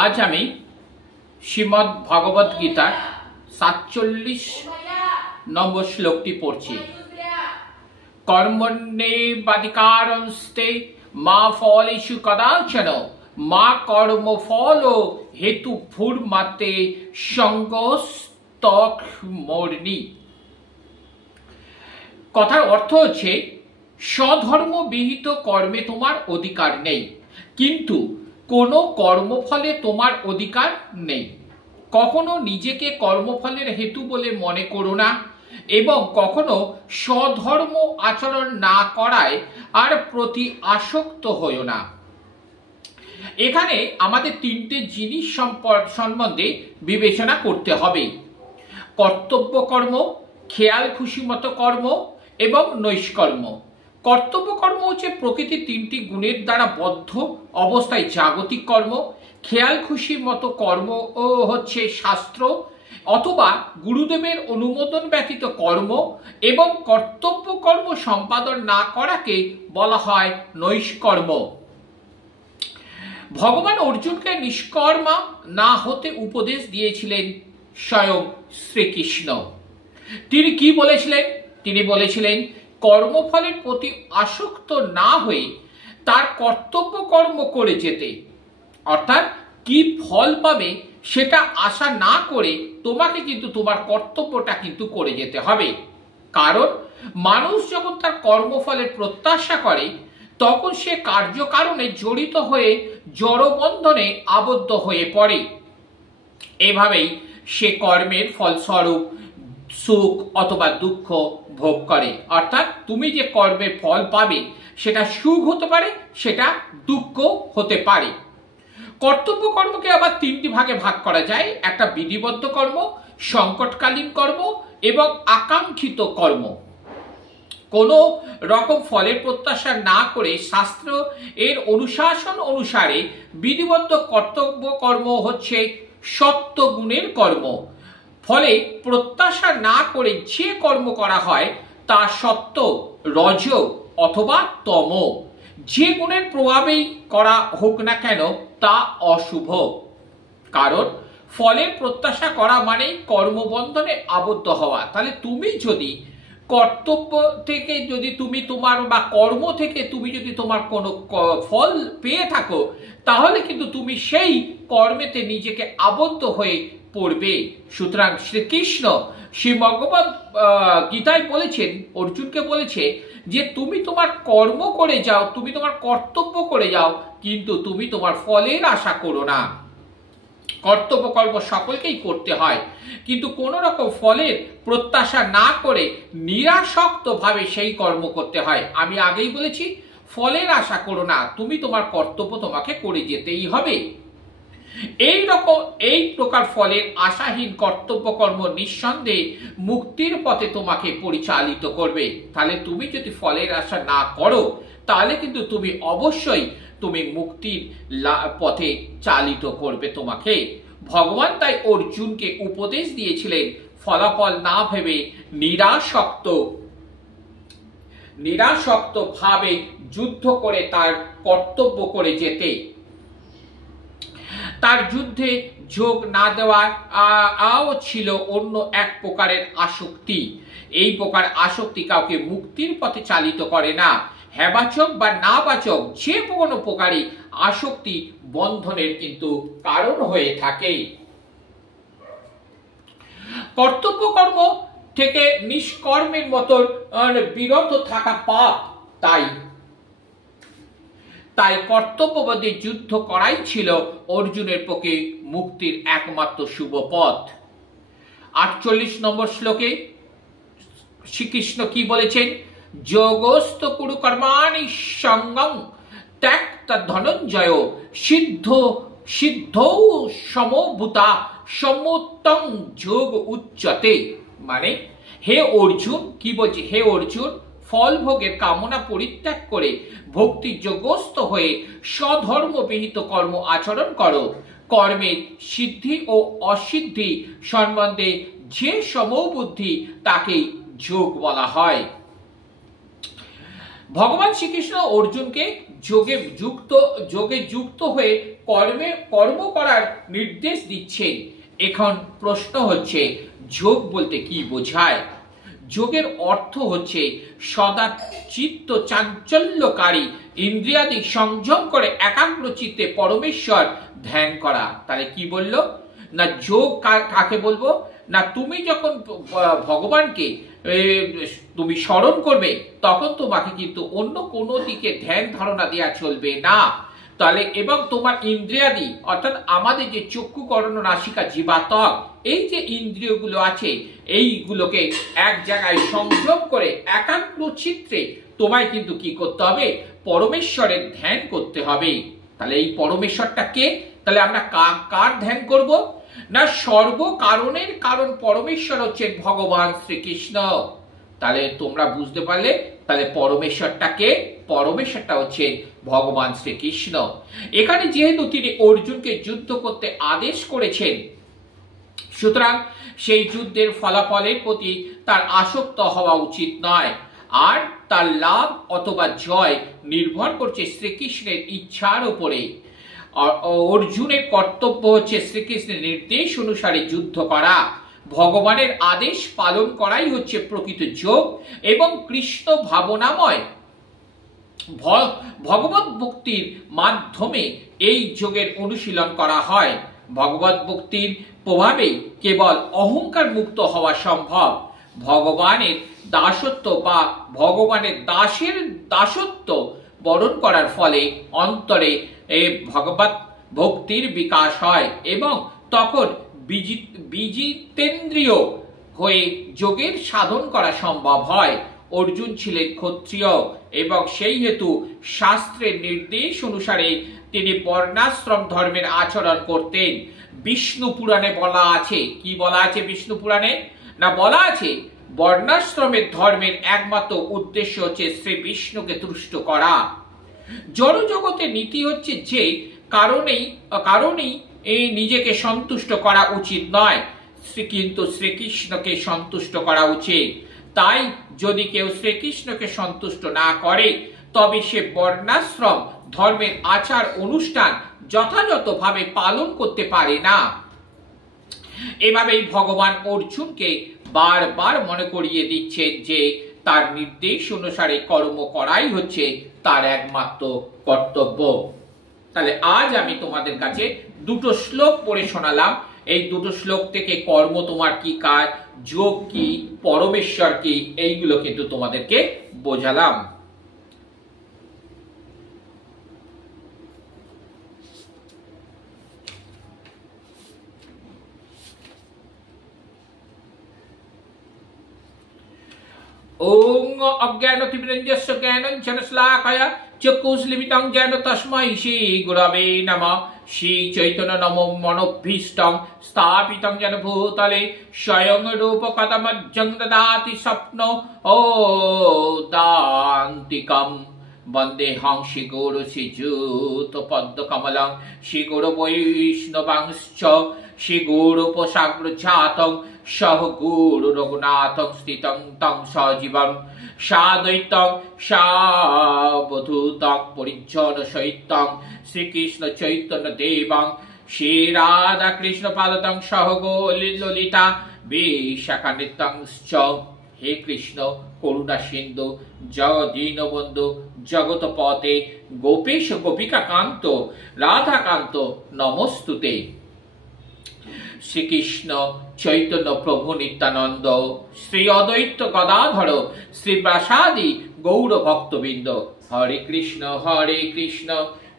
आज আমি শ্রীমদ্ ভগবত গীতার ৪৭ নম্বর শ্লোকটি পড়ছি। কর্মণ্যেবাধিকারস্তে মা ফলেষু কদাচন মা কর্মফল হেতুর্ভূর্মাতে সঙ্গস্তমর্নি। কথার অর্থ হচ্ছে স্বধর্ম বিহিত কর্মে তোমার অধিকার নেই, কিন্তু কোনো কর্মফলে তোমার অধিকার নেই। কখনো নিজেকে কর্মফলের হেতু বলে মনে করো না এবং কখনো স্বধর্ম আচরণ না করায় আর প্রতি আসক্ত হইও না। এখানে আমাদের তিনটে জিনিস সম্বন্ধে বিবেচনা করতে হবে: কর্তব্য কর্ম, খেয়াল খুশি মতো কর্ম এবং নৈষ্কর্ম। কর্তব্য কর্ম হচ্ছে প্রকৃতির তিনটি গুণের দ্বারা বদ্ধ অবস্থায় জাগতিক কর্ম। খেয়াল খুশির মতো কর্ম হচ্ছে শাস্ত্র অথবা গুরুদেবের অনুমোদন ব্যতীত কর্ম, এবং কর্তব্য কর্ম সম্পাদন না করাকে বলা হয় নৈষ্কর্ম। ভগবান অর্জুনকে নিষ্কর্মা না হতে উপদেশ দিয়েছিলেন স্বয়ং শ্রীকৃষ্ণ। তিনি কি বলেছিলেন? তিনি বলেছিলেন কর্মফলের প্রতি আসক্ত না হয়ে তার কর্তব্য কর্ম করে যেতে, অর্থাৎ কি ফল পাবে সেটা আশা না করে তোমাকে কিন্তু তোমার কর্তব্যটা কিন্তু করে যেতে হবে। কারণ মানুষ যখন তার কর্মফলের প্রত্যাশা করে তখন সে কার্যকারণে জড়িত হয়ে জড়বন্ধনে আবদ্ধ হয়ে পড়ে। এভাবেই সে কর্মের ফলস্বরূপ সুখ অথবা দুঃখ ভোগ করে। অর্থাৎ তুমি যে কর্মের ফল পাবে সেটা সুখ হতে পারে, সেটা দুঃখ হতে পারে। কর্তব্য কর্মকে আবার তিনটি ভাগে ভাগ করা যায়: একটা বিধিবদ্ধ কর্ম, সংকটকালীন কর্ম এবং আকাঙ্ক্ষিত কর্ম। কোনো রকম ফলের প্রত্যাশা না করে শাস্ত্র এর অনুশাসন অনুসারে বিধিবদ্ধ কর্তব্য কর্ম হচ্ছে সত্যগুণের কর্ম। ফলে প্রত্যাশা না করে যে কর্ম করা হয় তা সত্য, রজ অথবা তম। যে গুণের প্রভাবেই করা হোক না কেন তা অশুভ। কারণ ফলের প্রত্যাশা করা মানে কর্মবন্ধনে আবদ্ধ হওয়া। তাহলে তুমি যদি কর্তব্য থেকে যদি তুমি তোমার বা কর্ম থেকে তুমি যদি তোমার কোনো ফল পেয়ে থাকো, তাহলে কিন্তু তুমি সেই কর্মেতে নিজেকে আবদ্ধ হয়ে পড়বে। সুতরাং শ্রীকৃষ্ণ শ্রীমদ্ভগবত গীতায় বলেছেন, অর্জুনকে বলেছে যে তুমি তোমার কর্ম করে যাও, তুমি তোমার কর্তব্য করে যাও, কিন্তু তুমি তোমার ফলের আশা করো না। কর্তব্য কর্ম সকলকেই করতে হয়, কিন্তু কোন রকম ফলের প্রত্যাশা না করে নিরাসক্ত ভাবে সেই কর্ম করতে হয়। আমি আগেই বলেছি ফলের আশা করো না, তুমি তোমার কর্তব্য তোমাকে করে যেতেই হবে। এই প্রকার ফলের আশাহীন কর্তব্য কর্ম নিঃসন্দেহে মুক্তির পথে তোমাকে পরিচালিত করবে। তাহলে তুমি যদি ফলের আশা না করো তাহলে কিন্তু তুমি অবশ্যই তুমি মুক্তির পথে চালিত করবে তোমাকে। ভগবান তাই অর্জুনকে উপদেশ দিয়েছিলেন ফলাফল না ভেবে নিরাসক্ত ভাবে যুদ্ধ করে তার কর্তব্য করে যেতে। তার যুদ্ধে যোগ না দেওয়া ছিল অন্য এক প্রকারের আসক্তি। এই প্রকার আসক্তি কাউকে মুক্তির পথে চালিত করে না। হ্যাবাচক বা না বাচক যে কোনো প্রকারই আসক্তি বন্ধনের কিন্তু কারণ হয়ে থাকে। কর্তব্য কর্ম থেকে নিষ্কর্মের মতো বিরত থাকা পাপ। তাই কর্তব্যবোধে যুদ্ধ করাই ছিল অর্জুনের পক্ষে মুক্তির একমাত্র শুভ পথ। ৪৮ নম্বর শ্লোকে শ্রীকৃষ্ণ কি বলেছেন? যোগস্থ কুরু কর্মাণি সঙ্গং ত্যক্তা ধনঞ্জয় সিদ্ধৌ সমভূতা সমোত্তং যোগ উচ্যতে। মানে হে অর্জুন, কি বলছে? হে অর্জুন, ফল ভোগের কামনা পরিত্যাগ করে ভক্তি যোগস্থ হয়ে স্বধর্মবিহিত কর্ম আচরণ করো। কর্মের সিদ্ধি ও অসিদ্ধি সম্বন্ধে যে সমবুদ্ধি তাকে যোগ বলা হয়। ভগবান শ্রীকৃষ্ণ অর্জুনকে যোগে যুক্ত হয়ে কর্ম করার নির্দেশ দিচ্ছেন। এখন প্রশ্ন হচ্ছে, যোগ বলতে কি বোঝায়? যোগের অর্থ হচ্ছে সদা চিত্ত চাঞ্চল্যকারী ইন্দ্রিয়াদি সংযম করে একাগ্র চিত্তে পরমেশ্বর ধ্যান করা। তাহলে কি বললো না, যোগ কাকে বলবো না, তুমি যখন ভগবানকে তুমি স্মরণ করবে তখন তোমাকে কিন্তু অন্য কোনো দিকে ধ্যান ধারণা দেওয়া চলবে না। তাহলে এবং তোমার ইন্দ্রিয়াদি অর্থাৎ আমাদের যে চক্ষু কর্ণ নাসিকা জিহ্বাত্বক এই যে ইন্দ্রিয়গুলো আছে এইগুলোকে এক জায়গায় সংযম করে একাগ্র চিত্তে তোমায় কিন্তু কি করতে হবে, পরমেশ্বরের ধ্যান করতে হবে। তাহলে এই পরমেশ্বরটা কে? তাহলে আমরা কার ধ্যান করব না, সর্বকারণের কারণ পরমেশ্বর হচ্ছেন ভগবান শ্রীকৃষ্ণ। তাহলে তোমরা বুঝতে পারলে, তাহলে পরমেশ্বরটা কে? পরমেশ্বরটা হচ্ছে ভগবান শ্রীকৃষ্ণ। এখানে যেহেতু তিনি অর্জুনকে যুদ্ধ করতে আদেশ করেছেন, সুতরাং সেই যুদ্ধের ফলাফলের প্রতি তার আসক্ত হওয়া উচিত নয়, আর তার লাভ অথবা জয় নির্ভর করছে শ্রীকৃষ্ণের ইচ্ছার উপরে। অর্জুনের কর্তব্য হচ্ছে শ্রীকৃষ্ণের নির্দেশ অনুসারে যুদ্ধ করা, ভগবানের আদেশ পালন করাই হচ্ছে প্রকৃত যোগ এবং কৃষ্ণ ভাবনাময় ভগবত ভক্তির মাধ্যমে এই যোগের অনুশীলন করা হয়। ভগবত ভক্তির প্রভাবেই কেবল অহংকার মুক্ত হওয়া সম্ভব। ভগবানের দাসত্ব বা ভগবানের দাসত্ব বরণ করার ফলে অন্তরে ভগবত ভক্তির বিকাশ হয় এবং তখন বিজিতেন্দ্রিয় হয়ে যোগের সাধন করা সম্ভব হয়। অর্জুন ছিলেন ক্ষত্রিয় এবং সেই হেতু শাস্ত্রের নির্দেশ অনুসারে তিনি বর্ণাশ্রম ধর্মের আচরণ করতেন। বিষ্ণু পুরাণে বলা আছে, কি বলা আছে বিষ্ণু পুরাণে না, বলা আছে বর্ণাশ্রমের ধর্মের একমাত্র উদ্দেশ্য হচ্ছে শ্রী বিষ্ণুকে তুষ্ট করা। জড়জগতের নীতি হচ্ছে যে কারণেই এই নিজেকে সন্তুষ্ট করা উচিত নয়, কিন্তু শ্রীকৃষ্ণকে সন্তুষ্ট করা উচিত। তাই যদি কেউ শ্রীকৃষ্ণকে সন্তুষ্ট না করে তবে সে বর্ণাশ্রম ধর্মের আচার অনুষ্ঠান যথাযথভাবে পালন করতে পারে না। এভাবেই ভগবান অর্জুনকে বারবার মনে করিয়ে দিচ্ছেন যে তার নির্দেশ অনুসারে কর্ম করাই হচ্ছে তার একমাত্র কর্তব্য। তাহলে আজ আমি তোমাদের কাছে দুটো শ্লোক পড়ে শোনালাম। এই দুটো শ্লোক থেকে কর্ম তোমার কি কাজ, যোগ কি, পরমেশ্বর কি, এইগুলো কিন্তু তোমাদেরকে বোঝালাম। ওং অজ্ঞানতিমিরঞ্জস্য জ্ঞানঞ্জনশলাকয়া চক্ষুষ্লিমিতং জ্ঞান তস্मै শ্রী গুরবে নমঃ। শ্রী চৈতন্য নমো মনোভীষ্টং স্থাপিতং যেন ভূতলে স্বয়ং রূপ কদমজ্জং দদাতি স্বপ্ন ও দান্তিকম। বন্দেহং শ্রী গুরু শ্রীযুত পদ্মকমলং শ্রী গুরু বৈষ্ণবাংশ্চ শ্রী গুরুপসাগ্র জাতং সহ গুরু রঘুনাথং স্থিতং তং সজীবং সাদ্বৈতং সাবধূতং পরিজন সহিতং শ্রীকৃষ্ণ চৈতন্য দেবং শ্রী রাধা কৃষ্ণ পাদতং সহ ললিতা বিশাখান্বিতংশ্চ। হে কৃষ্ণ করুণা সিন্ধু জগদীনবন্ধু জগৎপতে গোপেশ গোপিকা কান্ত রাধাকান্ত নমস্তুতে। শ্রীকৃষ্ণ চৈতন্য প্রভু নিত্যানন্দ শ্রী অদ্বৈত গদাধর শ্রীবাসাদি গৌর ভক্তবৃন্দ। হরে কৃষ্ণ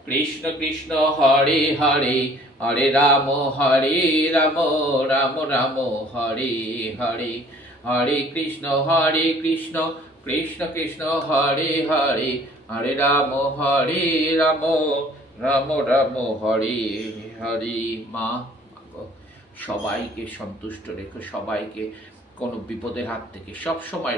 কৃষ্ণ কৃষ্ণ হরে হরে, হরে রাম রাম রাম হরে হরে। হরে কৃষ্ণ কৃষ্ণ কৃষ্ণ হরে হরে, হরে রাম রাম রাম হরে হরে। মা সবাইকে সন্তুষ্ট রেখো, সবাইকে কোনো বিপদের হাত থেকে সব সময়